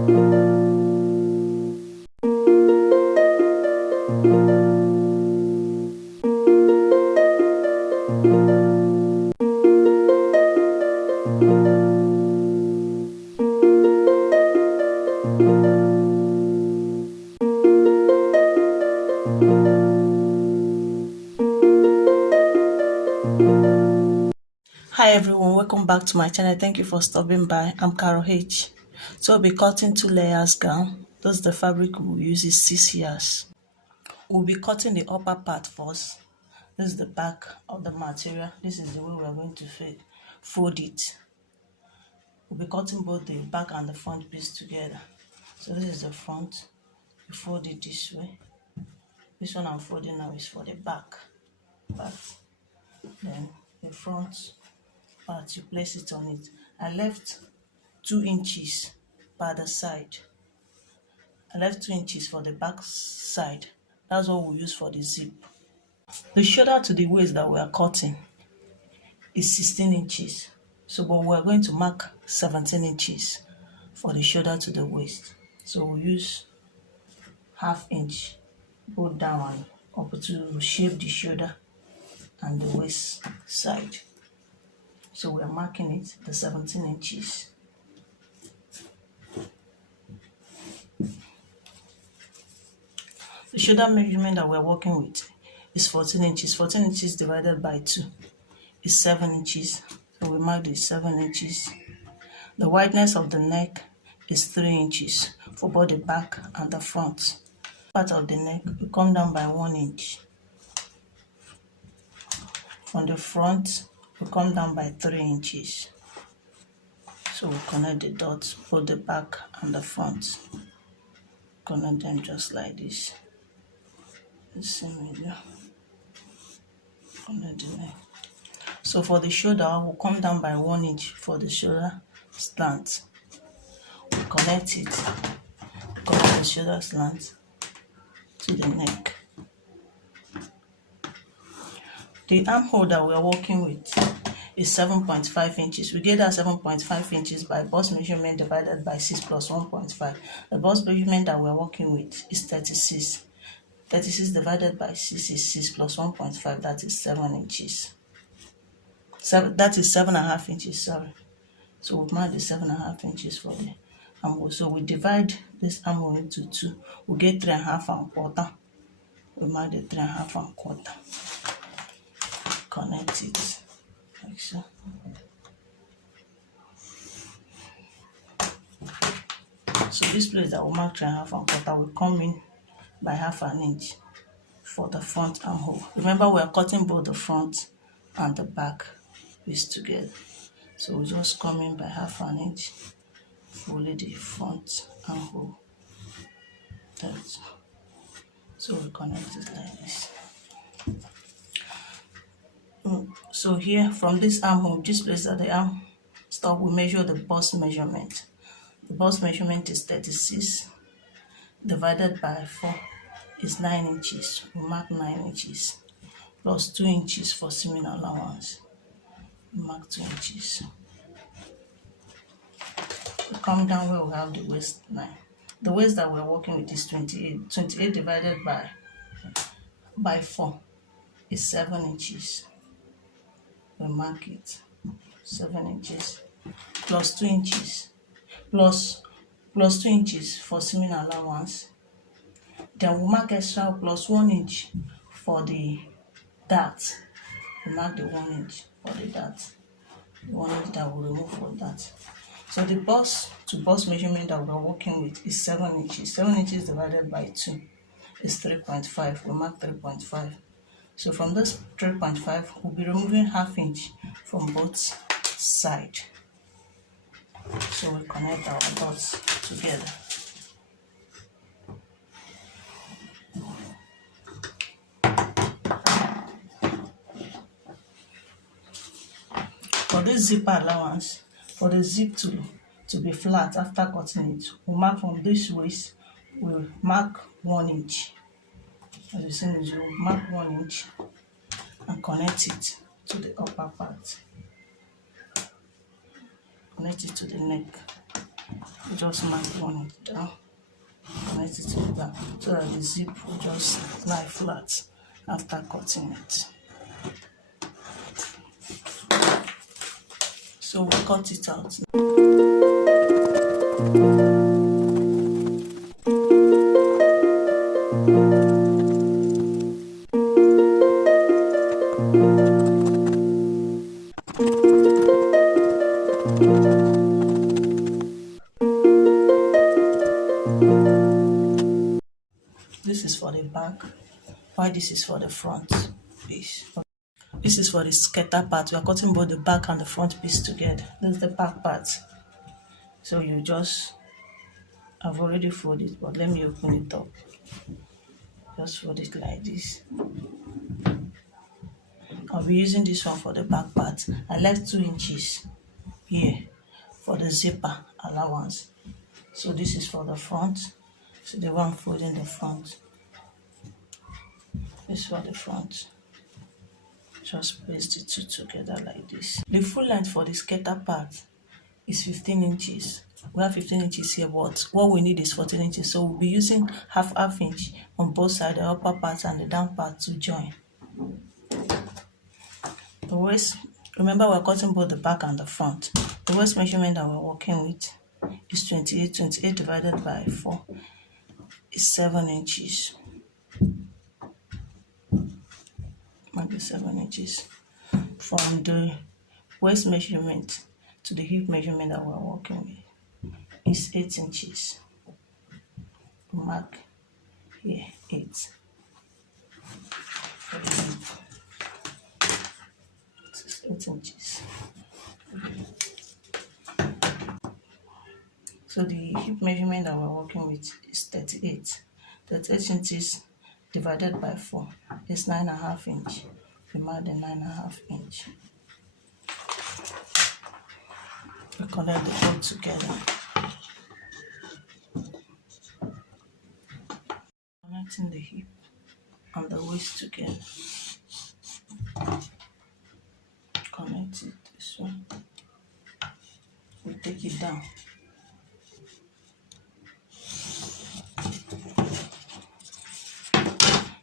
Hi everyone, welcome back to my channel. Thank you for stopping by. I'm Caro-H. So we'll be cutting 2 layers gown. This is the fabric we'll use is 6 years. We'll be cutting the upper part first. This is the back of the material. This is the way we are going to fold it. We'll be cutting both the back and the front piece together. So this is the front. We fold it this way. This one I'm folding now is for the back part. Then the front part, you place it on it. I left 2 inches by the side. I left 2 inches for the back side. That's what we use for the zip. The shoulder to the waist that we are cutting is 16 inches. So, but we are going to mark 17 inches for the shoulder to the waist. So we use ½ inch, go down and up to shape the shoulder and the waist side. So we are marking it the 17 inches. The shoulder measurement that we're working with is 14 inches. 14 inches divided by 2 is 7 inches. So we mark the 7 inches. The wideness of the neck is 3 inches for both the back and the front. Part of the neck will come down by 1 inch. From the front, will come down by 3 inches. So we connect the dots, both the back and the front. Connect them just like this. The same way. Connect the neck. So for the shoulder, we'll come down by 1 inch for the shoulder slant. We connect it, connect the shoulder slant to the neck. The armhole that we are working with is 7.5 inches. We get that 7.5 inches by bust measurement divided by 6 plus 1.5. The bust measurement that we are working with is 36. 36 divided by 6 is 6 plus 1.5, that is 7 inches. That is 7.5 inches, sorry. So we mark the 7.5 inches for the armhole. So we divide this armhole into 2. We get 3.5 1/4. We mark the 3.5 1/4. Connect it like so. So this place that we mark 3.5 1/4 will come in by ½ inch for the front armhole. Remember, we are cutting both the front and the back piece together. So we just come in by ½ inch, fully the front armhole. So we connect it like this. So here from this armhole, this place at the arm stop, we measure the bust measurement. The bust measurement is 36 divided by 4 is 9 inches. We mark 9 inches plus 2 inches for seaming allowance. We mark 2 inches. We come down where we have the waistline. The waist that we're working with is 28. 28 divided by 4 is 7 inches. We mark it 7 inches plus 2 inches plus 2 inches for seaming allowance. Then we mark extra plus 1 inch for the dart. We mark the 1 inch for the dart. The 1 inch that we remove for that. So the bust to bust measurement that we are working with is 7 inches. 7 inches divided by 2 is 3.5. We mark 3.5. So from this 3.5, we'll be removing ½ inch from both sides. So we connect our dots together. For this zipper allowance, for the zip to be flat after cutting it, we mark from this waist, we'll mark 1 inch. As you see, we'll mark 1 inch and connect it to the upper part. Connect it to the neck. just mark 1 inch down, connect it to the back so that the zip will just lie flat after cutting it. So we cut it out. This is for the back, while this is for the front piece. This is for the skater part. We are cutting both the back and the front piece together. This is the back part. So you just, I've already folded it, but let me open it up. Just fold it like this. I'll be using this one for the back part. I left 2 inches here for the zipper allowance. So this is for the front. So the one folding the front. This is for the front. Just place the two together like this. The full length for the skater part is 15 inches. We have 15 inches here, but what we need is 14 inches. So we'll be using half inch on both sides, the upper part and the down part, to join. The waist, remember we're cutting both the back and the front. The waist measurement that we're working with is 28. 28 divided by 4 is 7 inches. Might be 7 inches. From the waist measurement to the hip measurement that we're working with is 8 inches. Mark here 8 for the hip. This is 8 inches. So the hip measurement that we're working with is 38. 38 inches divided by 4 is 9.5 inch. We mark the 9.5 inch. We connect the both together. Connecting the hip and the waist together. Connect it this way. We take it down.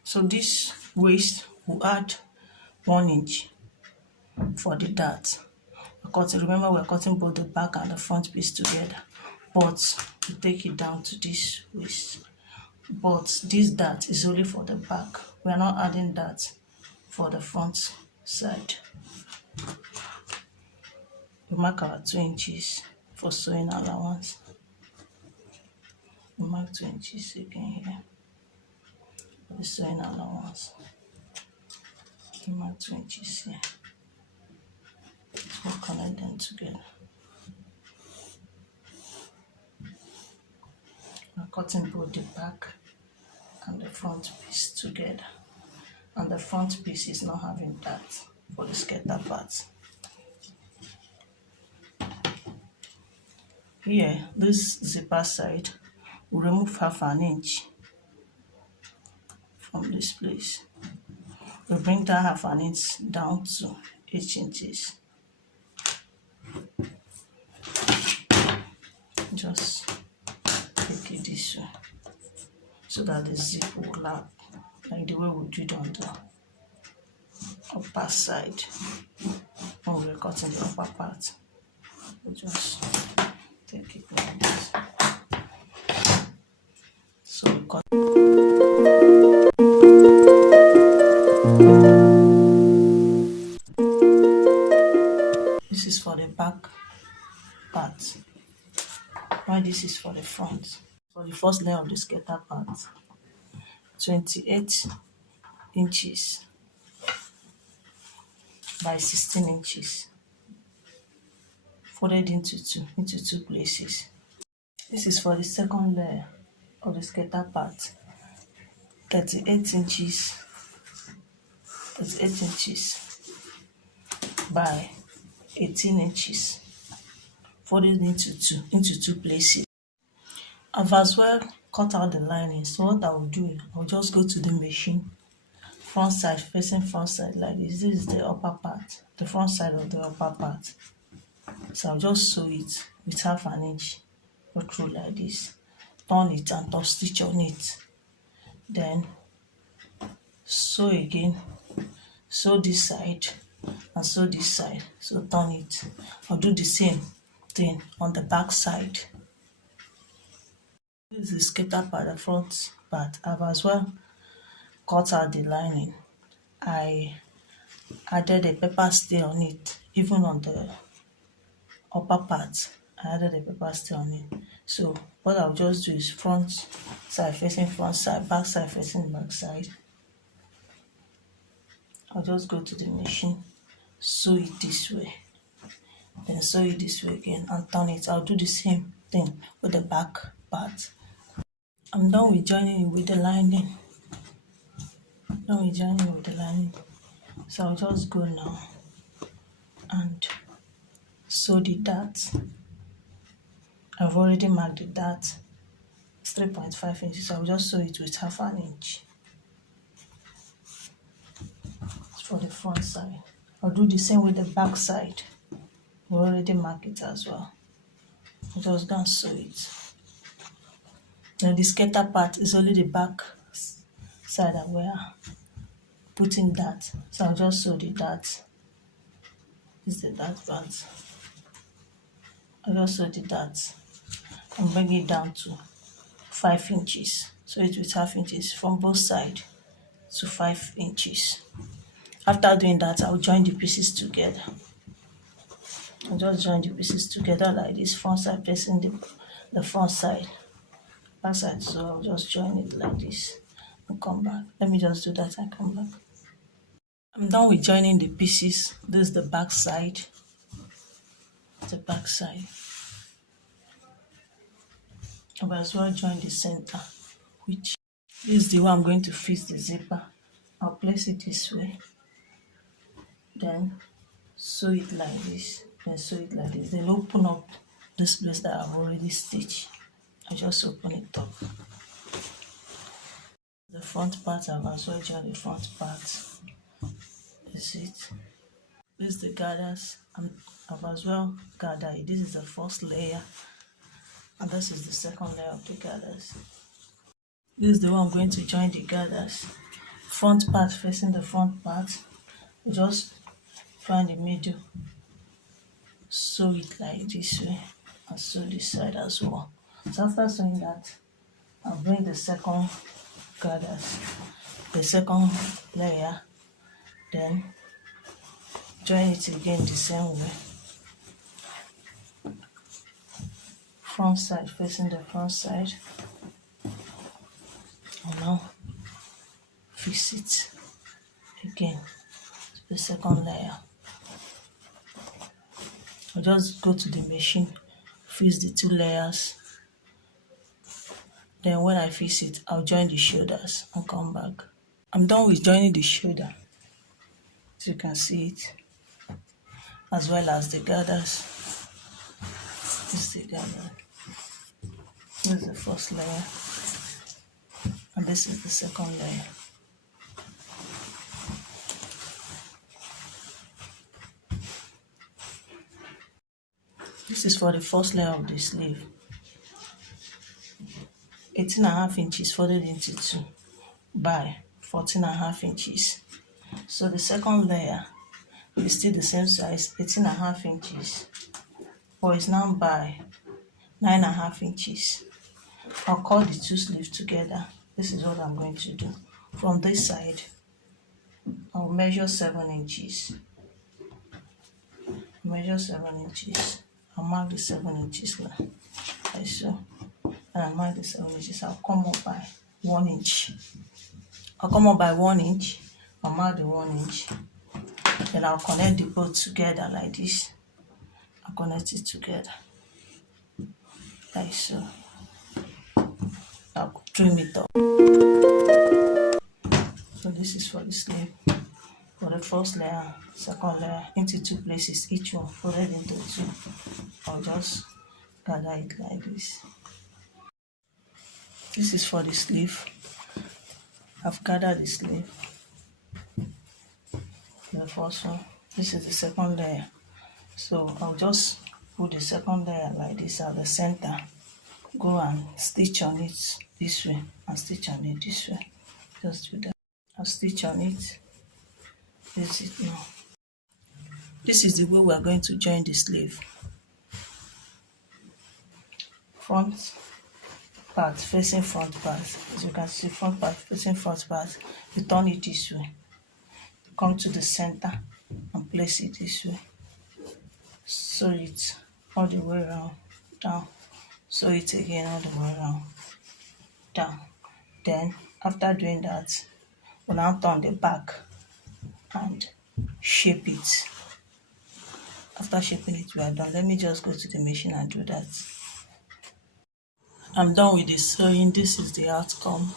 So this waist will add 1 inch for the dart. Remember, we're cutting both the back and the front piece together, but we take it down to this waist. But this dart is only for the back. We are not adding that for the front side. We mark our 2 inches for sewing allowance. We mark 2 inches again here. The sewing allowance. We mark 2 inches here. We'll connect them together. We're cutting both the back and the front piece together. And the front piece is not having that for the skater part. Here, this zipper side, we'll remove half an inch from this place. We bring that half an inch down to 8 inches. Just take it this way so that the zip will lap, like the way we did on the upper side when we're cutting the upper part. We just take it like this. So we cut. This is for the back part, while this is for the front. For the first layer of the skater part, 28 inches by 16 inches, folded into two places. This is for the second layer of the skater part, 38 inches by 18 inches, folded into two places. I've as well cut out the lining, so what I will do, I'll just go to the machine, front side, facing front side like this. This is the upper part, the front side of the upper part. So I'll just sew it with half an inch go through like this, turn it and top stitch on it, then sew again, sew this side and sew this side, so turn it. I'll do the same thing on the back side. This is the skater part, the front part. I've as well cut out the lining. I added a paper stay on it, even on the upper part. I added a paper stay on it. So what I'll just do is front side facing front side, back side facing back side. I'll just go to the machine, sew it this way, then sew it this way again and turn it. I'll do the same thing with the back part. I'm done with joining it with the lining. So I'll just go now and sew the dart. I've already marked the dart. It's 3.5 inches. So I'll just sew it with half an inch. It's for the front side. I'll do the same with the back side. We already marked it as well. I'm just gonna sew it. Now the skater part is only the back side that we're putting dart. So I'll just sew the dart. This is the dart part. I'll just sew the dart and bring it down to 5 inches. So it with half inches from both sides to 5 inches. After doing that, I'll join the pieces together. I'll just join the pieces together like this, front side facing the front side, back side. So I'll just join it like this and come back. Let me just do that and come back. I'm done with joining the pieces. This is the back side. The back side. I'll as well join the center, which is the one I'm going to fix the zipper. I'll place it this way, then sew it like this, then sew it like this, then open up this place that I've already stitched. I just open it up. The front part, I've as well joined the front part. This is it. This is the gathers. I've as well gathered it. This is the first layer, and this is the second layer of the gathers. This is the one I'm going to join the gathers. Front part facing the front part. Just find the middle, sew it like this way, and sew this side as well. So after sewing that, I'll bring the second gathers, the second layer, then join it again the same way. Front side facing the front side. And now fix it again to the second layer. I'll just go to the machine, fix the 2 layers. Then when I fix it, I'll join the shoulders and come back. I'm done with joining the shoulder. As you can see it, as well as the gathers. This is the gather. This is the first layer, and this is the second layer. This is for the first layer of the sleeve. 18.5 inches folded into 2 by 14.5 inches. So the second layer is still the same size, 18.5 inches, but it's now by 9.5 inches. I'll cut the 2 sleeves together. This is what I'm going to do. From this side, I'll measure 7 inches. Measure 7 inches. I'll mark the 7 inches now, like so. And I mark the 7 inches. I'll come up by 1 inch. I'll come up by 1 inch. I'll mark the 1 inch. Then I'll connect the both together like this. I'll connect it together, like so. I'll trim it up. So this is for the sleeve. For the first layer, second layer, into 2 places, each one folded into 2. I'll just gather it like this. This is for the sleeve. I've gathered the sleeve. The first one. This is the second layer. So I'll just put the second layer like this at the center. go and stitch on it this way and stitch on it this way. Just do that. I'll stitch on it. This is it now. This is the way we are going to join the sleeve. Front part facing front part. As you can see, front part facing front part. You turn it this way. Come to the center and place it this way. Sew it all the way around, down. Sew it again all the way around, down. Then after doing that, we'll now turn the back and shape it. After shaping it, we are done. Let me just go to the machine and do that. I'm done with the sewing. This is the outcome.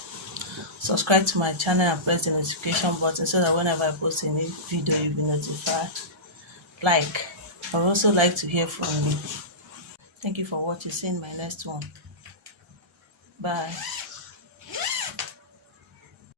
Subscribe to my channel and press the notification button so that whenever I post a new video, you'll be notified. Like. I would also like to hear from you. Thank you for watching. See you in my next one. Bye.